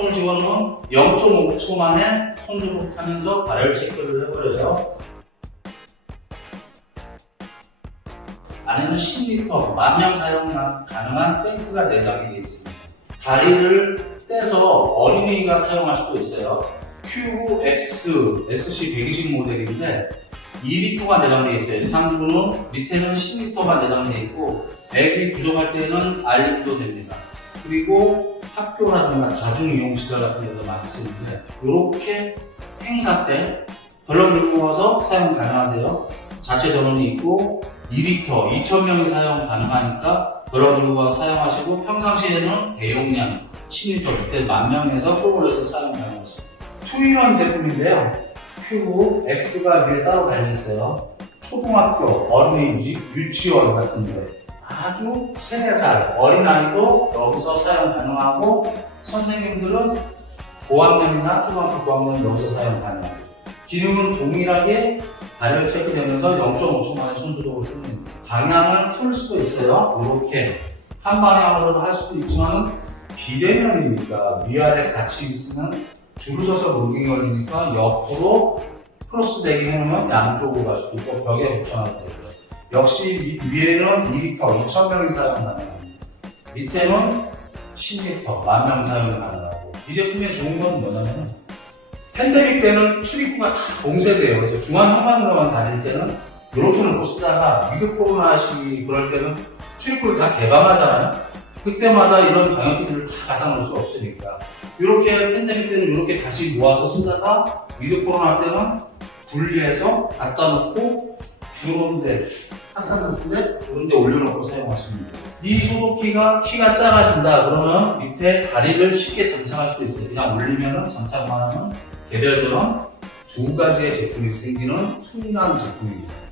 손을 집어넣으면 0.5초 만에 손으로 하면서 발열 체크를 해버려요. 안에는 10리터 만명 사용 가능한 탱크가 내장이 되어 있습니다. 다리를 떼서 어린이가 사용할 수도 있어요. 큐브 X SC120 모델인데 2리터가 내장되어 있어요. 상부는 밑에는 10리터가 내장되어 있고 액이 부족할 때는 알림도 됩니다. 그리고 학교라든가 다중이용시설 같은 데서 많이 쓰는데 이렇게 행사 때 덜렁 와서 사용 가능하세요. 자체 전원이 있고 2리터 2,000명이 사용 가능하니까 덜렁 와서 사용하시고 평상시에는 대용량 10리터 밑에 만 명에서 프로그레스 사용 가능하십니다. 투인원 제품인데요. 큐브 X가 위에 따로 달려있어요. 초등학교, 어린이집, 유치원 같은 데 아주 3, 4살 어린아이도 여기서 사용 가능하고 선생님들은 고학년이나 초등학교 고학년 여기서 사용 가능하세요. 기능은 동일하게 발열 체크되면서 0.5초 만에 손수동을 끝냅니다. 방향을 틀 수도 있어요. 이렇게 한 방향으로도 할 수도 있지만 비대면이니까 위아래 같이 있으면 줄을 서서 물기 걸리니까 옆으로 크로스 대기 해놓으면 양쪽으로 갈 수도 있고 벽에 붙여놔도 되고요. 역시 위- 위에는 2리터 2,000명이 사용 가능합니다. 밑에는 10리터 만명 사용 가능하고 이 제품의 좋은 건 뭐냐면 팬데믹 때는 출입구가 다 봉쇄돼요. 그래서 중앙 현관으로만 다닐 때는 이렇게 놓고 쓰다가 위드 코로나 시기 그럴 때는 출입구를 다 개방하잖아요. 그때마다 이런 방역기들을 다 갖다 놓을 수 없으니까 이렇게 팬데믹 때는 이렇게 다시 모아서 쓰다가 위드 코로나 때는 분리해서 갖다 놓고 이런데 학생 같은데 이런 데 올려놓고 사용하십니다. 이 소독기가 키가 작아진다 그러면 밑에 다리를 쉽게 장착할 수도 있어요. 그냥 올리면은 장착만 하면 개별처럼 두 가지의 제품이 생기는 튜닝한 제품입니다.